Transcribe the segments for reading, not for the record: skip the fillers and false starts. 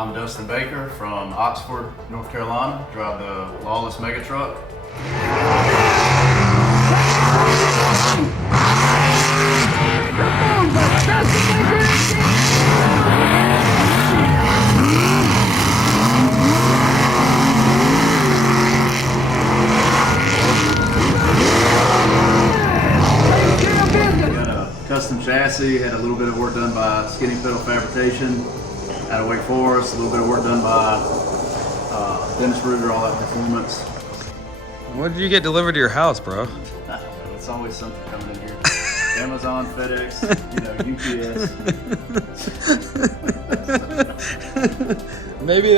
I'm Dustin Baker from Oxford, North Carolina. Drive the Lawless mega truck. Custom chassis, had a little bit of work done by Skinny Pedal Fabrication out of Wake Forest, a little bit of work done by Dennis Ruger, All Out Performance. What did you get delivered to your house, bro? I don't know, it's always something coming in here. Amazon, FedEx, UPS. Maybe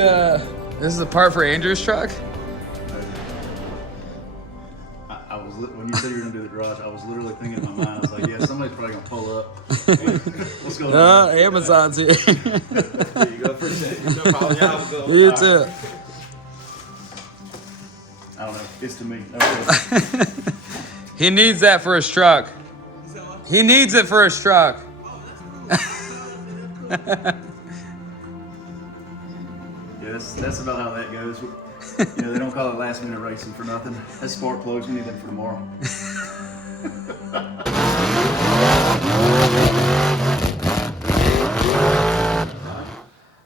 this is a part for Andrew's truck? When you said you were gonna do the garage, I was literally thinking in my mind, I was like, yeah, somebody's probably gonna pull up. What's going on? Amazon's here. There you go, appreciate it. No problem. You too. I don't know, it's to me. Okay. He needs that for his truck. He needs it for his truck. Yeah, that's about how that goes. They don't call it last minute racing for nothing. That's spark plugs, we need them for tomorrow.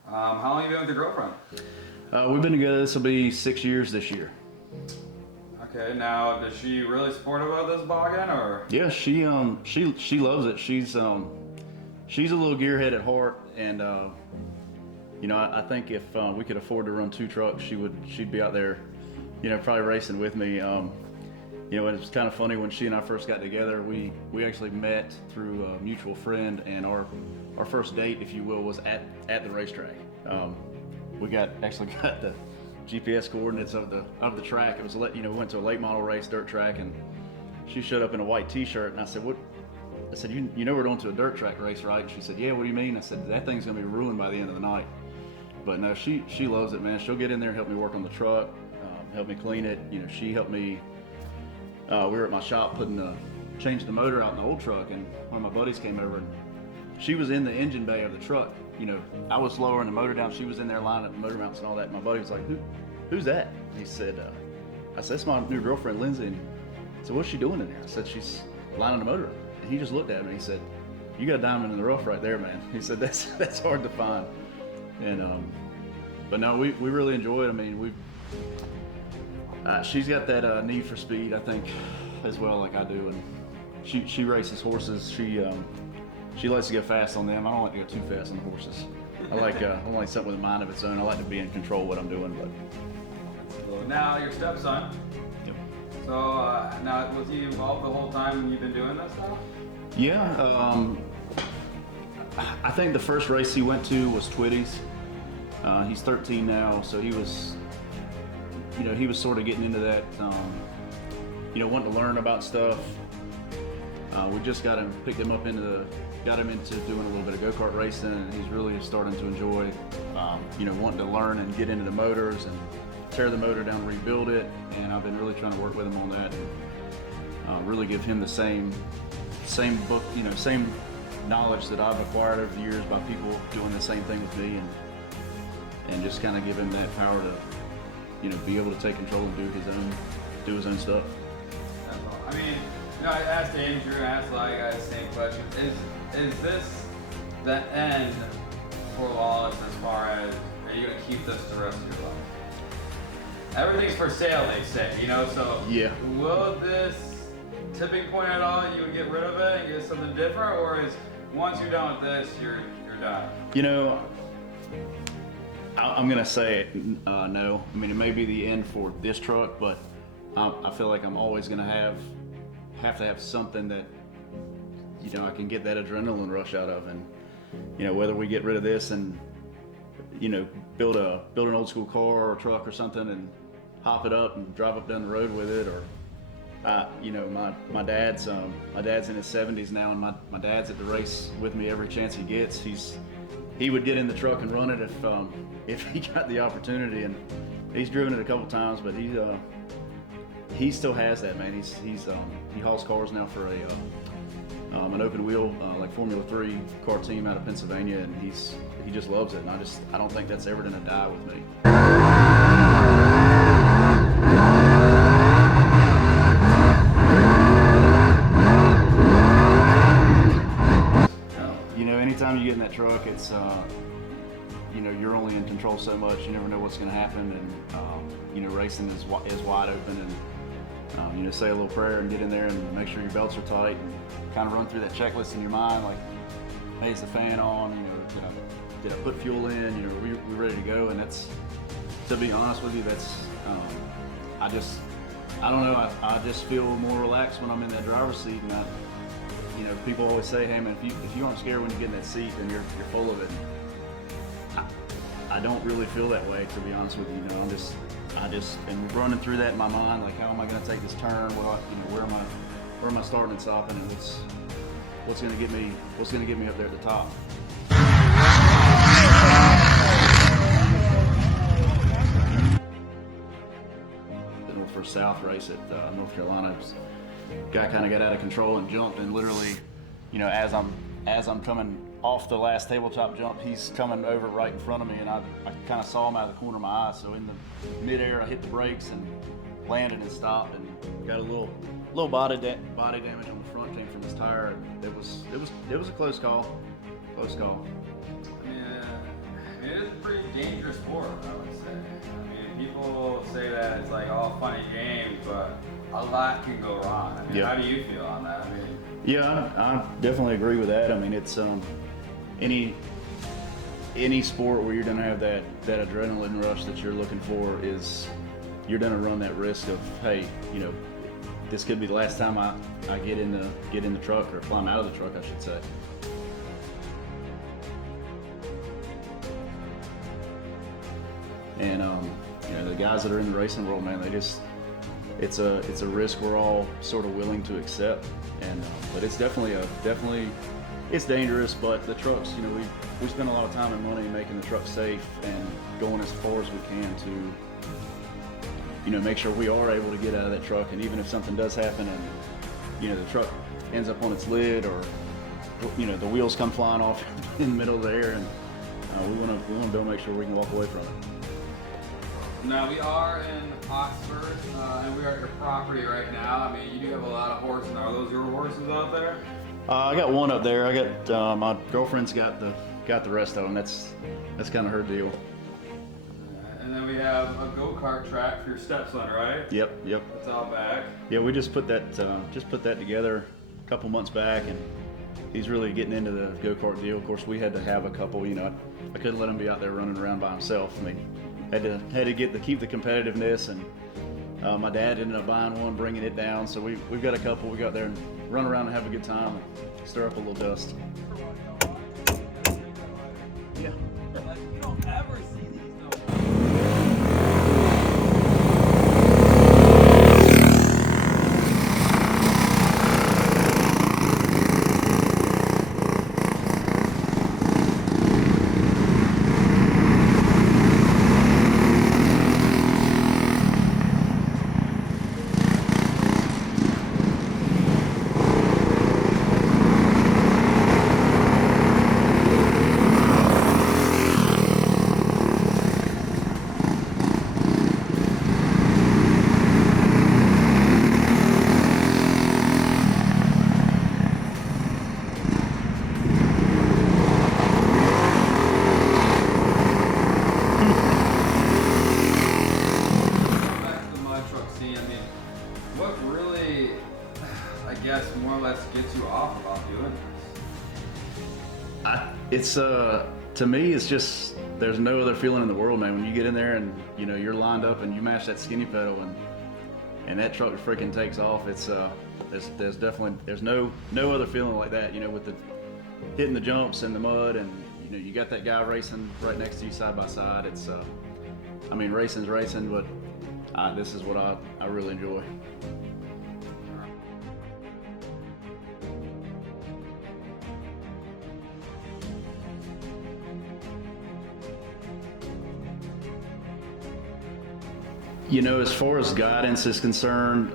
How long have you been with your girlfriend? We've been together, this will be 6 years this year. Okay, now does she really supportive of this boggin, or? Yeah, she loves it. She's a little gearhead at heart, and I think if we could afford to run 2 trucks, she'd be out there, probably racing with me. And it's kind of funny, when she and I first got together, we actually met through a mutual friend, and our first date, if you will, was at the racetrack. We actually got the GPS coordinates of the track. It was we went to a late model race, dirt track, and she showed up in a white T-shirt, and I said, "What?" I said, "You know we're going to a dirt track race, right?" And she said, "Yeah, what do you mean?" I said, "That thing's gonna be ruined by the end of the night." But no, she loves it, man. She'll get in there and help me work on the truck, help me clean it. She helped me. We were at my shop changing the motor out in the old truck, and one of my buddies came over, and she was in the engine bay of the truck. I was lowering the motor down. She was in there lining up the motor mounts and all that. And my buddy was like, "Who's that?" He said, "I said, that's my new girlfriend, Lindsay." And I said, "What's she doing in there?" I said, "She's lining the motor up." And he just looked at me and he said, "You got a diamond in the rough right there, man." He said, that's hard to find. And but no, we really enjoy it. I mean, she's got that need for speed, I think, as well, like I do. And she races horses. She likes to go fast on them. I don't like to go too fast on the horses. I like something with a mind of its own. I like to be in control of what I'm doing. But now your stepson. Yep. So now, was he involved the whole time you've been doing this stuff? Yeah. I think the first race he went to was Twitty's. He's 13 now, so he was sort of getting into that, wanting to learn about stuff. We just picked him up got him into doing a little bit of go-kart racing, and he's really starting to enjoy, wanting to learn and get into the motors and tear the motor down, rebuild it. And I've been really trying to work with him on that, and really give him the same book, same knowledge that I've acquired over the years by people doing the same thing with me, and just kind of give him that power to, be able to take control and do his own stuff. That's all. I mean, I asked Andrew, I asked the guy the same question. Is this the end for Lawless, as far as, are you going to keep this the rest of your life? Everything's for sale, they say, so yeah. Will this tipping point at all, you would get rid of it and get something different, or is once you're done with this, you're done? I'm gonna say no. I mean, it may be the end for this truck, but I feel like I'm always gonna have to have something that I can get that adrenaline rush out of, and whether we get rid of this and build an old school car or truck or something and hop it up and drive up down the road with it, or my dad's in his 70s now, and my dad's at the race with me every chance he gets. He would get in the truck and run it if he got the opportunity, and he's driven it a couple times, but he still has that, man. He hauls cars now for an open wheel like Formula 3 car team out of Pennsylvania, and he's he just loves it, and I don't think that's ever gonna die with me. You know, anytime you get in that truck, it's you know, you're only in control so much. You never know what's going to happen, and you know, racing is wide open. And you know, say a little prayer and get in there and make sure your belts are tight, and kind of run through that checklist in your mind, like, hey, is the fan on? You know, did I put fuel in? You know, we ready to go? And that's, to be honest with you, that's I don't know. I just feel more relaxed when I'm in that driver's seat, and you know, people always say, hey man, if you aren't scared when you get in that seat, then you're full of it. I don't really feel that way, to be honest with you. You know, I just am running through that in my mind, like, how am I going to take this turn? Well, you know, where am I starting and stopping, and what's going to get me up there at the top? For South race at North Carolina, guy kind of got out of control and jumped, and literally, you know, as I'm coming off the last tabletop jump, he's coming over right in front of me, and I kind of saw him out of the corner of my eye. So in the midair, I hit the brakes and landed and stopped, and got a little body damage on the front, came from his tire. It was a close call. It is a pretty dangerous sport, I would say. I mean, people say that it's like all fun and games, but a lot can go wrong. I mean, yeah. How do you feel on that? I mean, yeah, I definitely agree with that. I mean, it's any sport where you're gonna have that adrenaline rush that you're looking for, is you're gonna run that risk of, hey, you know, this could be the last time I get in the truck, or climb out of the truck, I should say. And you know, the guys that are in the racing world, man, it's a risk we're all sort of willing to accept. And but it's definitely it's dangerous. But the trucks, you know, we spend a lot of time and money making the truck safe and going as far as we can to, you know, make sure we are able to get out of that truck. And even if something does happen and, you know, the truck ends up on its lid, or, you know, the wheels come flying off in the middle of the air, and we want to be able to make sure we can walk away from it. Now we are in Oxford, and we are at your property right now. I mean, you do have a lot of horses. Are those your horses out there? I got one up there. I got my girlfriend's got the rest of them. That's kind of her deal. And then we have a go-kart track for your stepson, right? Yep. It's all back. Yeah, we just put that together a couple months back, and he's really getting into the go-kart deal. Of course, we had to have a couple. You know, I couldn't let him be out there running around by himself. I mean, had to keep the competitiveness, and my dad ended up buying one, bringing it down. So we've got a couple. We got there and run around and have a good time, and stir up a little dust. Yeah. You don't ever see these no more or less gets you off about doing this? It's to me, it's just, there's no other feeling in the world, man. When you get in there and, you know, you're lined up and you mash that skinny pedal and that truck freaking takes off. It's there's definitely no other feeling like that. You know, with the hitting the jumps and the mud, and you know, you got that guy racing right next to you side by side. It's I mean, racing's racing, but this is what I really enjoy. You know, as far as guidance is concerned,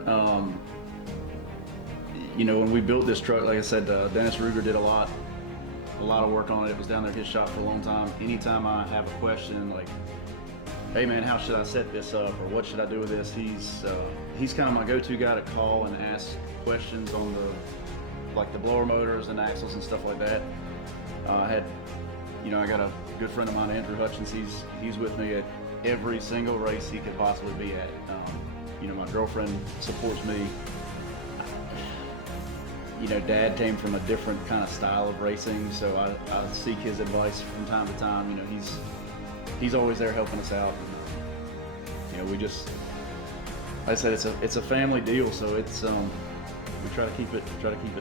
you know, when we built this truck, like I said, Dennis Ruger did a lot a lot of work on it. It was down there at his shop for a long time. Anytime I have a question, like, hey man, how should I set this up, or what should I do with this? He's kind of my go-to guy to call and ask questions on the blower motors and axles and stuff like that. I got a good friend of mine, Andrew Hutchins. He's with me at every single race he could possibly be at. My girlfriend supports me. Dad came from a different kind of style of racing, so I seek his advice from time to time. He's always there helping us out. And, we just, like I said, it's a family deal, so it's we try to keep it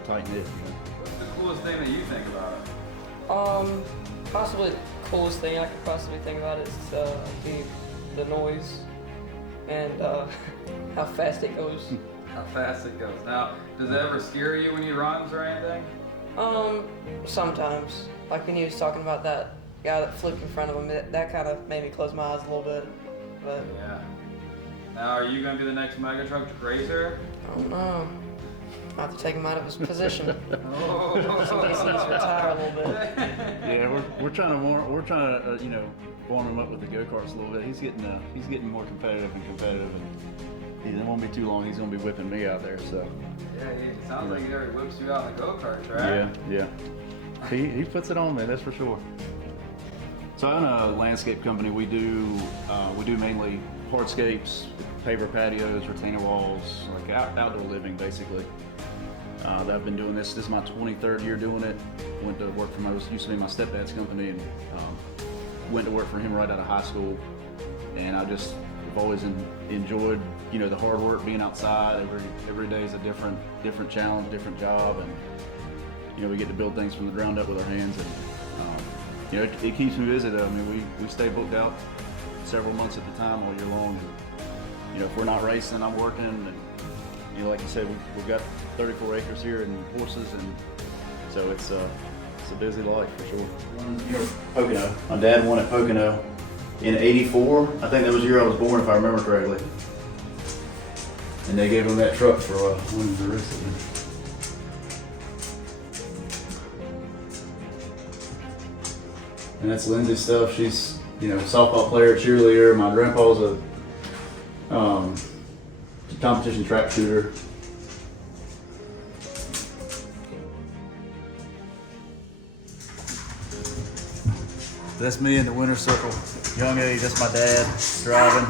tight knit. What's the coolest thing that you think about it? Possibly the coolest thing I could possibly think about is the noise and how fast it goes. How fast it goes. Now, does it ever scare you when he runs or anything? Sometimes. Like when he was talking about that guy that flipped in front of him, that kind of made me close my eyes a little bit. But Yeah. Now, are you going to be the next Mega Truck racer? I don't know. I have to take him out of his position. Oh. Just in case he needs to retire a little bit. Yeah, we're trying to warm him up with the go-karts a little bit. He's getting more competitive, and it won't be too long. He's gonna be whipping me out there. So Yeah, it sounds like he already whips you out in the go-kart track. yeah. He puts it on me, that's for sure. So I own a landscape company. We do mainly hardscapes, paver patios, retainer walls, like outdoor living basically. I've been doing this. This is my 23rd year doing it. Went to work for used to be my stepdad's company, and went to work for him right out of high school. And I've always enjoyed, the hard work, being outside. Every day is a different challenge, different job, and we get to build things from the ground up with our hands. And it keeps me busy though. I mean, we stay booked out several months at a time all year long. And, if we're not racing, I'm working. And like you said, we've got 34 acres here and horses, and so it's a busy life for sure. Pocono. My dad won at Pocono in '84. I think that was the year I was born, if I remember correctly. And they gave him that truck for winning the race. And that's Lindsay's stuff. She's, softball player, cheerleader. My grandpa's a competition trap shooter. That's me in the winner's circle. Young age, that's my dad driving.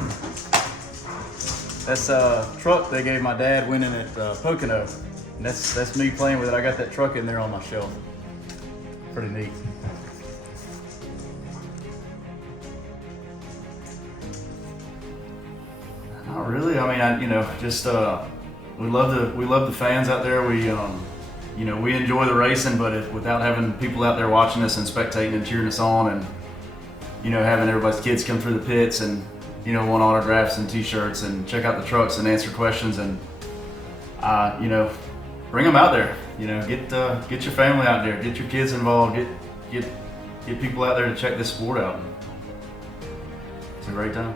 That's a truck they gave my dad winning at Pocono. And that's me playing with it. I got that truck in there on my shelf. Pretty neat. Not really. I mean, we love the fans out there. We enjoy the racing, but without having people out there watching us and spectating and cheering us on, and having everybody's kids come through the pits and want autographs and T-shirts and check out the trucks and answer questions, and bring them out there. Get your family out there, get your kids involved, get people out there to check this sport out. It's a great time.